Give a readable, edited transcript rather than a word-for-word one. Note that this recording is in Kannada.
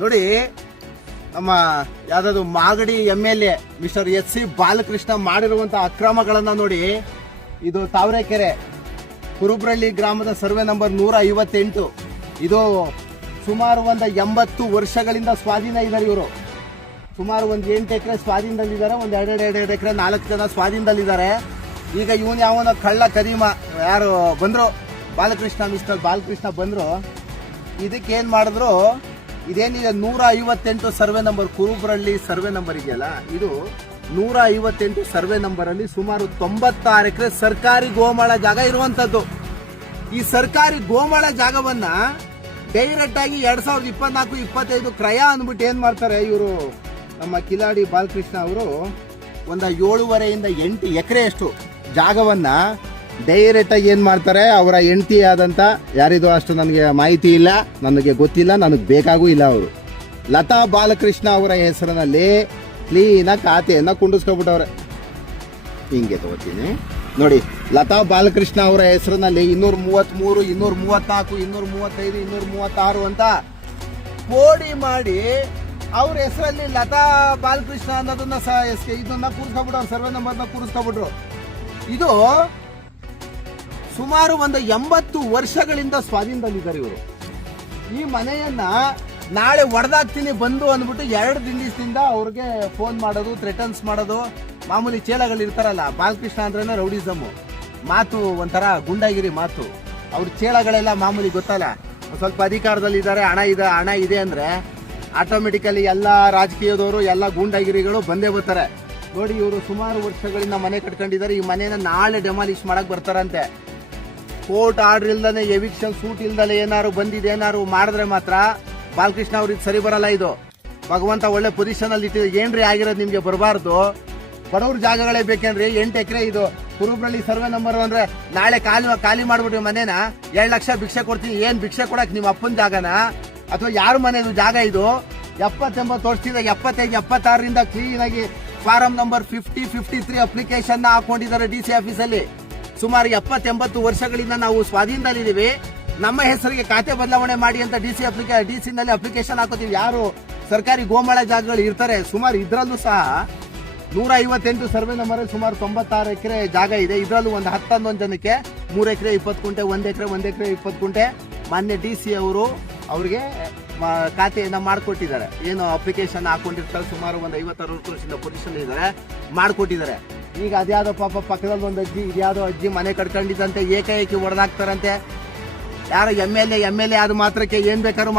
ನೋಡಿ, ನಮ್ಮ ಯಾವ್ದಾದ್ರು Magadi MLA mister SC Balakrishna ಮಾಡಿರುವಂತ ಅಕ್ರಮಗಳನ್ನ ನೋಡಿ. ಇದು ತಾವರೆಕೆರೆ ಕುರುಬ್ರಳ್ಳಿ ಗ್ರಾಮದ ಸರ್ವೆ ನಂಬರ್ 158. ಇದು ಸುಮಾರು 80 ವರ್ಷಗಳಿಂದ ಸ್ವಾಧೀನ ಇದ್ದಾರೆ ಇವರು. ಸುಮಾರು 8 ಎಕರೆ ಸ್ವಾಧೀನದಲ್ಲಿದ್ದಾರೆ, 2 ಎಕರೆ 4 ಜನ ಸ್ವಾಧೀನದಲ್ಲಿದ್ದಾರೆ. ಈಗ ಇವನು ಯಾವನ ಕಳ್ಳ ಕದೀಮ ಯಾರು ಬಂದ್ರು, ಬಾಲಕೃಷ್ಣ ಮಿಸ್ಟರ್ ಬಾಲಕೃಷ್ಣ ಬಂದ್ರು. ಇದಕ್ಕೆ ಏನ್ ಮಾಡಿದ್ರು, ಇದೇನಿದೆ 158 survey number, Kurubarahalli survey number ಇದೆಯಲ್ಲ, ಇದು 158 ಸರ್ವೆ ನಂಬರ್ ಅಲ್ಲಿ ಸುಮಾರು 96 ಎಕರೆ ಸರ್ಕಾರಿ ಗೋಮಾಳ ಜಾಗ ಇರುವಂತದ್ದು. ಈ ಸರ್ಕಾರಿ ಗೋಮಾಳ ಜಾಗವನ್ನ ಡೈರೆಕ್ಟ್ ಆಗಿ 2024-25 ಕ್ರಯ ಅಂದ್ಬಿಟ್ಟು ಏನ್ ಮಾಡ್ತಾರೆ ಇವರು, ನಮ್ಮ ಕಿಲಾಡಿ ಬಾಲಕೃಷ್ಣ ಅವರು 7.5 ಇಂದ 8 ಎಕರೆ ಅಷ್ಟು ಜಾಗವನ್ನ ಡೈರೆಕ್ಟ್ ಆಗಿ ಏನ್ ಮಾಡ್ತಾರೆ, ಅವರ ಹೆಂಡತಿ ಆದಂತ ಯಾರಿದು ಅಷ್ಟು ನನಗೆ ಮಾಹಿತಿ ಇಲ್ಲ, ನನಗೆ ಗೊತ್ತಿಲ್ಲ, ನನಗೆ ಬೇಕಾಗೂ ಇಲ್ಲ. ಅವರು ಲತಾ ಬಾಲಕೃಷ್ಣ ಅವರ ಹೆಸರಿನಲ್ಲಿ ಕ್ಲೀನಾಗಿ ಖಾತೆಯನ್ನ ಕುಂಡಿಸ್ಕೊಬಿಟ್ಟವ್ರೆ. ಹಿಂಗೆ ತಗೋತೀನಿ ನೋಡಿ, ಲತಾ ಬಾಲಕೃಷ್ಣ ಅವರ ಹೆಸರಿನಲ್ಲಿ 233, 234, 235, 236 ಅಂತ ಕೋಡಿ ಮಾಡಿ ಅವ್ರ ಹೆಸರಲ್ಲಿ ಲತಾ ಬಾಲಕೃಷ್ಣ ಅನ್ನೋದನ್ನ ಇದನ್ನ ಕೂರಿಸ್ಕೊಬಿಟ್ರು, ಸರ್ವೆ ನಂಬರ್ನ ಕೂರಿಸ್ಕೊಬಿಟ್ರು. ಇದು ಸುಮಾರು 80 ವರ್ಷಗಳಿಂದ ಸ್ವಾಧೀನದಲ್ಲಿದ್ದಾರೆ ಇವರು. ಈ ಮನೆಯನ್ನ ನಾಳೆ ಒಡೆದಾಕ್ತೀನಿ ಬಂದು ಅಂದ್ಬಿಟ್ಟು 2 ದಿವಸದಿಂದ ಅವ್ರಿಗೆ ಫೋನ್ ಮಾಡೋದು, ಥ್ರೆಟನ್ಸ್ ಮಾಡೋದು. ಮಾಮೂಲಿ ಚೇಳಗಳು ಇರ್ತಾರಲ್ಲ, ಬಾಲಕೃಷ್ಣ ಅಂದ್ರೇನೆ ರೌಡಿಸಮ್ ಮಾತು, ಒಂಥರ ಗುಂಡಾಗಿರಿ ಮಾತು. ಅವ್ರ ಚೇಳಗಳೆಲ್ಲ ಮಾಮೂಲಿ ಗೊತ್ತಲ್ಲ, ಸ್ವಲ್ಪ ಅಧಿಕಾರದಲ್ಲಿದ್ದಾರೆ, ಹಣ ಇದೆ ಅಂದ್ರೆ ಆಟೋಮೆಟಿಕಲಿ ಎಲ್ಲ ರಾಜಕೀಯದವರು ಎಲ್ಲ ಗೂಂಡಾಗಿರಿಗಳು ಬಂದೇ ಬರ್ತಾರೆ. ನೋಡಿ, ಇವರು ಸುಮಾರು ವರ್ಷಗಳಿಂದ ಮನೆ ಕಟ್ಕೊಂಡಿದ್ದಾರೆ. ಈ ಮನೆಯನ್ನ ನಾಳೆ ಡೆಮಾಲಿಷ್ ಮಾಡಕ್ ಬರ್ತಾರಂತೆ. ಕೋರ್ಟ್ ಆರ್ಡರ್ ಇಲ್ದಾನೆ, ಎವಿಕ್ಷನ್ ಸೂಟ್ ಇಲ್ದಲೆ ಏನಾರು ಬಂದಿದೆ ಏನಾರು ಮಾಡಿದ್ರೆ ಮಾತ್ರ ಬಾಲಕೃಷ್ಣ ಅವ್ರಿಗೆ ಸರಿ ಬರಲ್ಲ. ಇದು ಭಗವಂತ ಒಳ್ಳೆ ಪೊಸಿಷನ್ ಅಲ್ಲಿ ಇಟ್ಟಿದೆ. ಏನ್ರಿ ಆಗಿರೋದು ನಿಮ್ಗೆ ಬರಬಾರ್ದು, ಬಡವ್ರ ಜಾಗಗಳೇ ಬೇಕೇನ್ರಿ? 8 ಎಕರೆ ಇದು ಕುರುಬ್ರಳ್ಳಿ ಸರ್ವೆ ನಂಬರ್ ಅಂದ್ರೆ ನಾಳೆ ಖಾಲಿ ಮಾಡ್ಬಿಟ್ಟು ಮನೇನ 2 ಲಕ್ಷ ಭಿಕ್ಷೆ ಕೊಡ್ತೀನಿ. ಏನ್ ಭಿಕ್ಷೆ ಕೊಡಕ್ ನಿಮ್ಮ ಅಪ್ಪನ ಜಾಗನ ಅಥವಾ ಯಾರ ಮನೆದು ಜಾಗ ಇದು? 70-80 ವರ್ಷದಿಂದ 75-76ರಿಂದ ಕ್ಲೀನ್ ಆಗಿ ಫಾರಂ ನಂಬರ್ 50-53 ಅಪ್ಲಿಕೇಶನ್ ಹಾಕೊಂಡಿದ್ದಾರೆ DC ಆಫೀಸಲ್ಲಿ. ಸುಮಾರು 70-80 ವರ್ಷಗಳಿಂದ ನಾವು ಸ್ವಾಧೀನದಲ್ಲಿದ್ದೀವಿ. ನಮ್ಮ ಹೆಸರಿಗೆ ಖಾತೆ ಬದಲಾವಣೆ ಮಾಡಿ ಅಂತ DC ನಲ್ಲಿ ಅಪ್ಲಿಕೇಶನ್ ಹಾಕೋತೀವಿ. ಯಾರು ಸರ್ಕಾರಿ ಗೋಮಾಳ ಜಾಗಗಳು ಇರ್ತಾರೆ, ಸುಮಾರು ಇದ್ರಲ್ಲೂ ಸಹ 158 ಸರ್ವೆ ನಂಬರ್ ಸುಮಾರು 96 ಎಕರೆ ಜಾಗ ಇದೆ. ಇದರಲ್ಲೂ ಒಂದು 11 ಜನಕ್ಕೆ 3 ಎಕರೆ 20 ಗುಂಟೆ, 1 ಎಕರೆ 20 ಗುಂಟೆ ಮಾನ್ಯ DC ಅವರು ಅವ್ರಿಗೆ ಖಾತೆಯನ್ನ ಮಾಡಿಕೊಟ್ಟಿದ್ದಾರೆ. ಏನು ಅಪ್ಲಿಕೇಶನ್ ಹಾಕೊಂಡಿರ್ತಾರೆ, ಸುಮಾರು 50-60 ವರ್ಷದಿಂದ ಪೊಸಿಷನ್ ಇದ್ದಾರೆ, ಮಾಡಿಕೊಟ್ಟಿದ್ದಾರೆ. ಈಗ ಅದ್ಯಾವುದೋ ಪಾಪ ಪಕ್ಕದಲ್ಲಿ ಒಂದು ಅಜ್ಜಿ, ಇದ್ಯಾವುದೋ ಅಜ್ಜಿ ಮನೆ ಕಟ್ಕೊಂಡಿದ್ದಂತೆ ಏಕಾಏಕಿ ಹೊಡೆದಾಕ್ತಾರಂತೆ. ಯಾರೋ MLA ಆದ ಮಾತ್ರಕ್ಕೆ ಏನ್ ಬೇಕಾದ್ರೂ